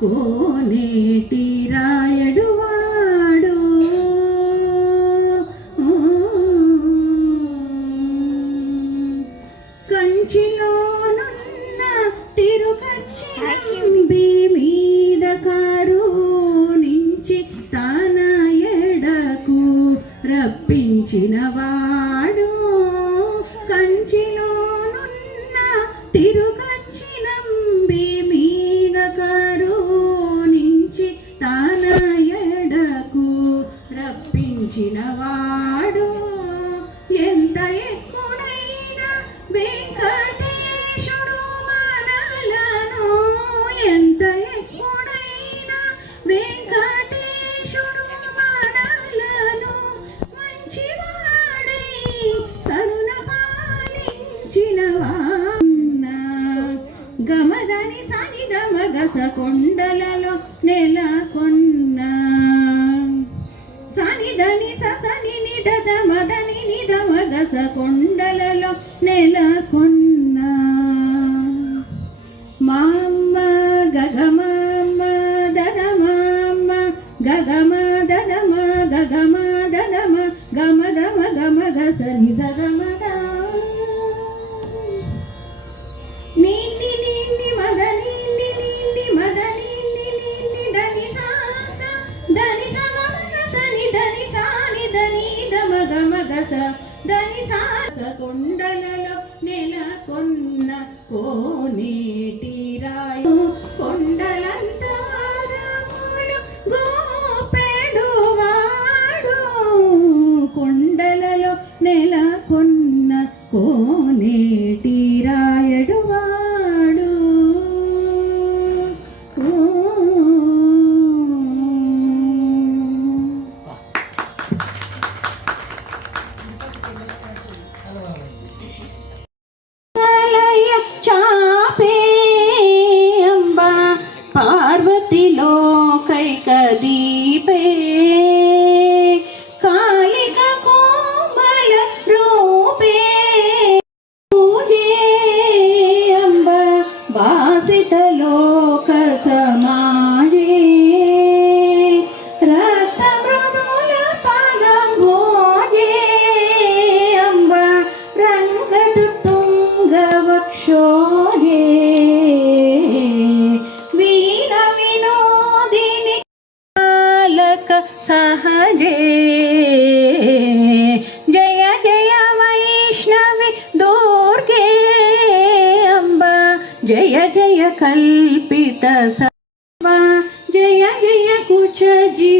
కోనేటి రాయడు వాడు కంచిలోనున్న తిరుకచ్చి మీద కారు నుంచి తాన ఎడకు రప్పించిన వాడు కంచిలోనున్న తిరుకచ్చినంబి మీద కారు నుంచి తాన ఎడకు రప్పించిన వాడు ఎంత ఎక్కువైనా వెంకటేశుడు మనలను ఎంత ఎక్కువైనా వెంకటేశుడు మనలను మంచివాడై కరుణ పాలించిన వాన్న గమదని సని గమగస కొండలలో నెలకొన్న సనిదని సని నిదద మదని నిదమగస కొండలలో నెలకొన్న మామ్మ గగమామ్మ దదమామ్మ గగమ దదమ గగమ దదమ గమదమ గమగస నిదగమద నీంది నీంది మద నీంది నీంది మద నీంది నీంది దని సాస దని సమన సని దని సాని దని దమ గమగస దని సాస కొండలలో నెలకొన్న కోనేటి రాయు కొండలంత వారములు గోపెడు వాడు కొండలలో నెలకొన్న కోనేటి రాయడు వాడు చాపే అంబ పార్వతిలో కైకదీపే కాళిక కోమల రూపే అంబ వాసితలోక సమాజే రక్త మృదుల పదం భోజే అంబ రంగదు తుంగ వక్షోజే వీర వినోదిని కాలక సహజే జయ జయ వైష్ణవి దుర్గే అంబ జయ జయ కల్పిత సర్వ జయ జయ కుచజి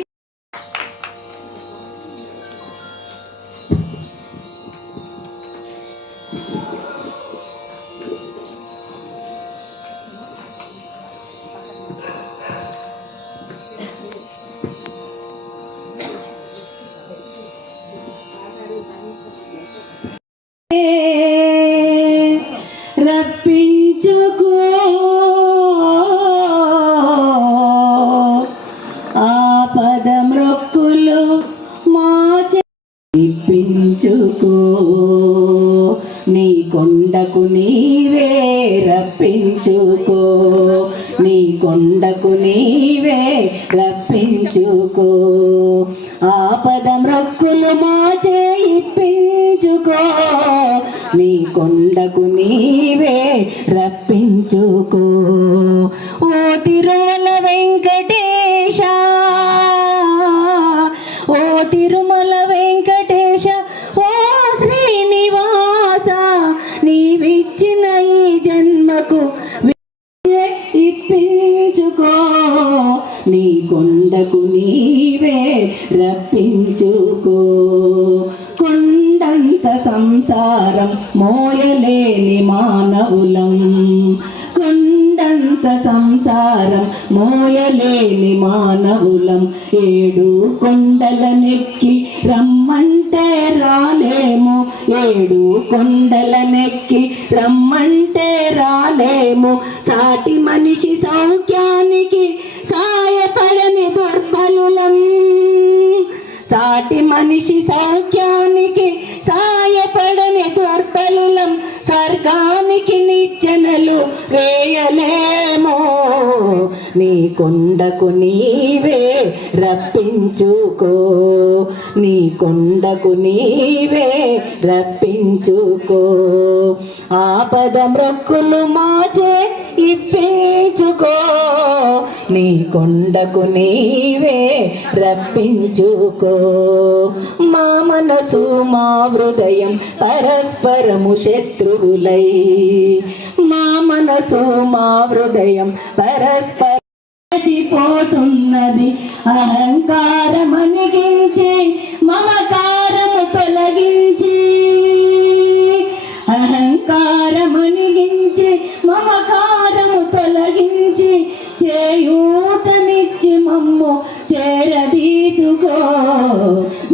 రప్పించుకో ఆపద మృక్కులు మాపించుకో నీ కొండకు నీవే రప్పించుకో నీ కొండకు నీవే రప్పించుకో ఆపద మృక్కులు మాచే ఇప్పించుకో నీ కొండకు నీవే రప్పించుకో ఓ తిరుమల వెంకటేశ ఓ తిరుమల వెంకటేశ కొండకు నీవే రప్పించుకో. కొండంత సంసారం మోయలేని మానవులం, కొండంత సంసారం మోయలేని మానవులం. 7 కొండలనెక్కి రమ్మంటే రాలేము, 7 కొండలనెక్కి రమ్మంటే రాలేము. సాటి మనిషి సౌఖ్యానికి సాయపడని దుర్బలులం, సాటి మనిషి సౌఖ్యానికి సాయపడని దుర్బలులం. స్వర్గానికి నిచ్చెనలు వేయలేమో, నీ కొండకు నీవే రప్పించుకో, నీ కొండకు నీవే రప్పించుకో. ఆపద మ్రొక్కులు మాచే ఇప్పించుకో, నీ కొండకు నీవే రప్పించుకో. మా మనసు మా హృదయం పరస్పరము శత్రువులై, మా మనసు మా హృదయం పరస్పర పోతున్నది. అహంకారమనిగించి మమకారము తొలగించి, అహంకారమనిగించి మమకారము తొలగించి, చేయూతనిచ్చి మమ్ము చేరదీసుకో,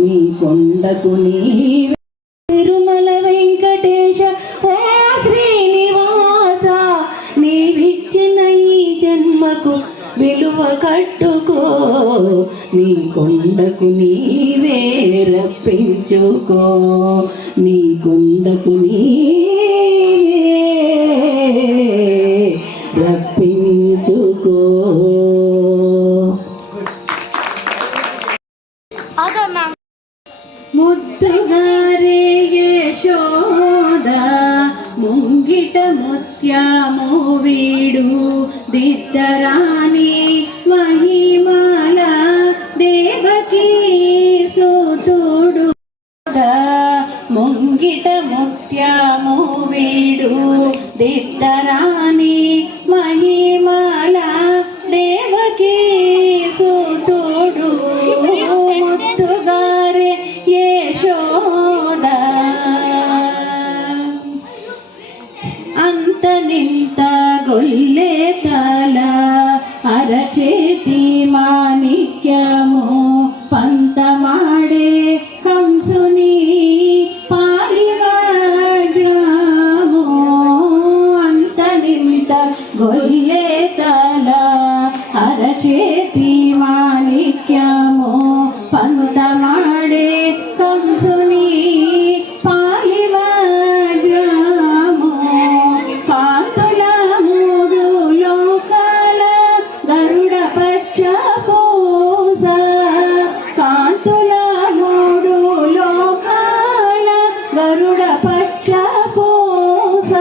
నీ కొండకు నీవే. తిరుమల వెంకటేశ ఓ శ్రీనివాస, నీవిచ్చిన ఈ జన్మకు విలువ కట్టుకో, నీ కొండకు నీవే రప్పించుకో, నీ కొండకు నీవే రప్పించుకో. ముద్దుగారే యశోద ముంగిట ముత్యము వీడు, దిద్దరాని మహిమల దేవకీ సుతుడు. ముంగిట ముత్యము వీడు, దిద్దరాని మహిమల దేవకీ సుతుడు. ముద్దుగారే యశోద అంత నింత గొల్లే తల అరచేతి మాణిక్యము, పంతమాడే కంసుని పాలివాడ్రము. అంత నింత గొల్లే తల అరచేతి మాణిక్యము, పంతమాడే కంసుని పాలివాడ్రము. కాంతుల 3 లోకాల గరుడ పచ్చ పూస, కాంతుల 3 లోకాల గరుడ పచ్చ పూస.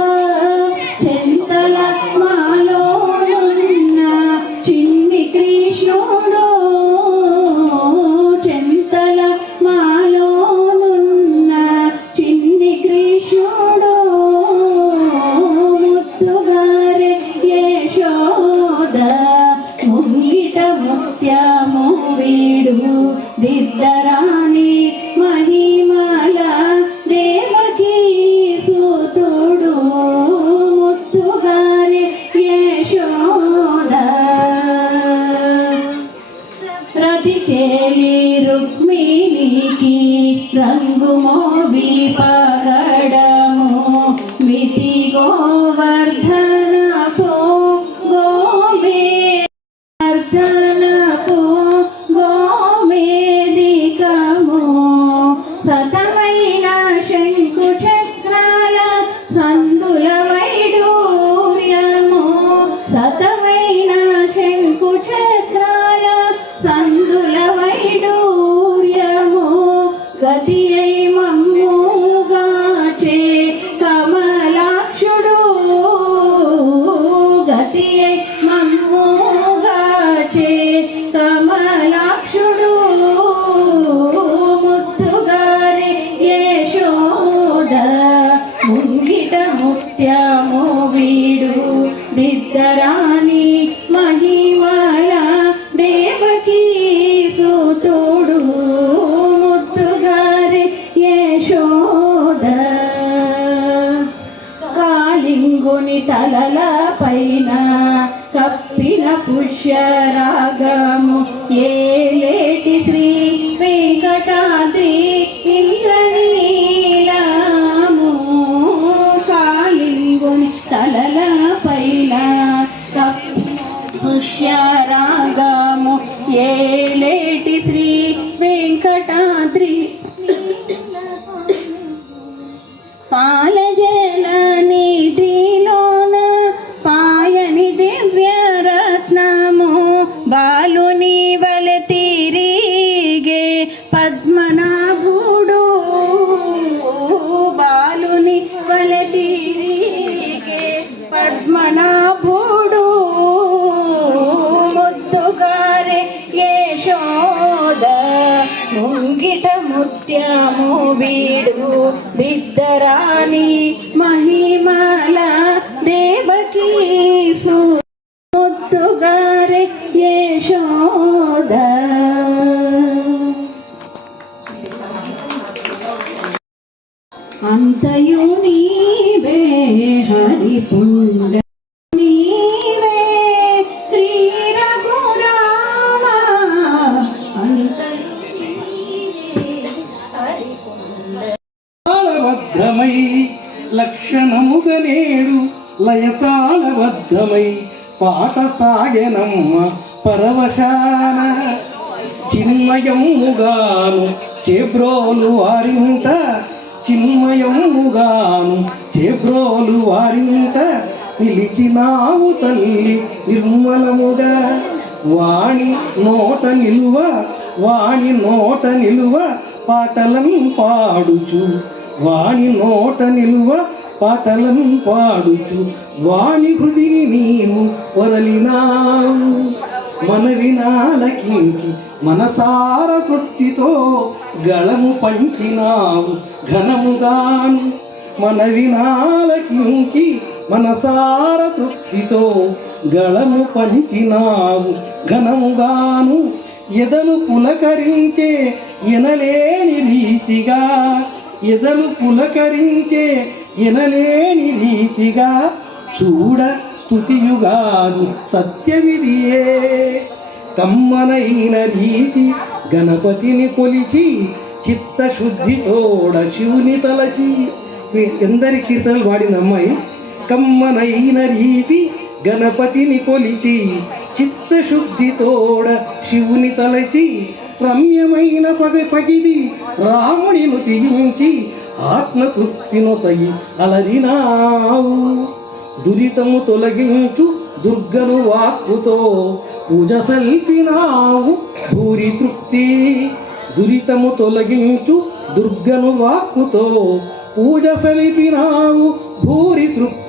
చింతల మాలోనున్న చిన్ని కృష్ణుడు, చింతల మాలోనున్న చిన్ని కృష్ణుడు. ముద్దుగారే యశోద ముంగిట ముత్యము వీడు, దిద్దరాని మహిమల దేవకీ సుతుడు. ముద్దుగారే యశోద రతికేలి రుక్మిణికి రంగు మోవి పగడము, మితి గోవర్ధనపు గోవర్ధనపు గోమేదికము. సతమైన శంకు చక్రాల సందుల వైడూర్యము, సతమైన శంకు చక్రాల సందుల వైడూర్యము. గతి అయి మమ్ముగాచే కమలాక్షుడు, గతి అయి మమ్ముగాచే కమలాక్షుడు. ముద్దుగారే యశోద ముంగిట ముత్యము వీడు, దిద్దరాని మహిమల దేవకీ కాలింగుని తలల పైన కప్పిన పుష్యరాగము ఏలేటి శ్రీ వెంకటాద్రి ఇంద్రనీలము. కాలింగుని తలల పైన కప్పిన పుష్యరాగము ఏలేటి శ్రీ వెంకటాద్రి పాలజల నిధిలోన పాయని దివ్యరత్నము బాలుని వలె తిరిగే పద్మనాభుడు. బాలుని వలె తిరిగే పద్మనాభుడు. ముద్దుగారే యశోద ముంగిట ముత్యము వీడు బిద్దరాని మహిమల దేవకీ ముద్దుగారే యశోద. అంతయు నీవే హరిపుండ నీవే శ్రీ రఘురామ. అంతయు తాళబద్ధమై లక్షణముగనేడు లయతాళబద్ధమై పాట సాగెనమ్మ పరవశాన. చిన్మయముగాను చేబ్రోలు వారింత చిన్మయముగాను చేబ్రోలు వారింత నిలిచినావు తల్లి నిర్మలముగా. వాణి నోట నిలువ వాణి నోట నిలువ పాటలను పాడుచు వాణి నోట నిలువ పాటలను పాడుచు వాణి హృదిని నీవు వరలినావు. మనవినాలకించి మనసార తృప్తితో గళము పంచినావు ఘనముగాను. మనవినాలకించి మనసార తృప్తితో గళము పంచినావు ఘనముగాను. ఎదలు పులకరించే ఎనలేని రీతిగా ఎదలు పులకరించే ఎనలేని రీతిగా చూడ స్తుతియుగాను సత్యమిదియే. కమ్మనైన రీతి గణపతిని కొలిచి చిత్తశుద్ధితోడ శివుని తలచి. ఎందరి కీర్తనలు వాడిన అమ్మాయి. కమ్మనైన రీతి గణపతిని కొలిచి చిత్తశుద్ధితోడ శివుని తలచి. రమ్యమైన పగిది రాముని నుతించి ఆత్మతృప్తినొసగి అలరినావు. దురితము తొలగించు దుర్గను వాక్కుతో పూజ సల్పినావు భూరి తృప్తి. దురితము తొలగించు దుర్గను వాక్కుతో పూజ సలిపినావు భూరి తృప్తి.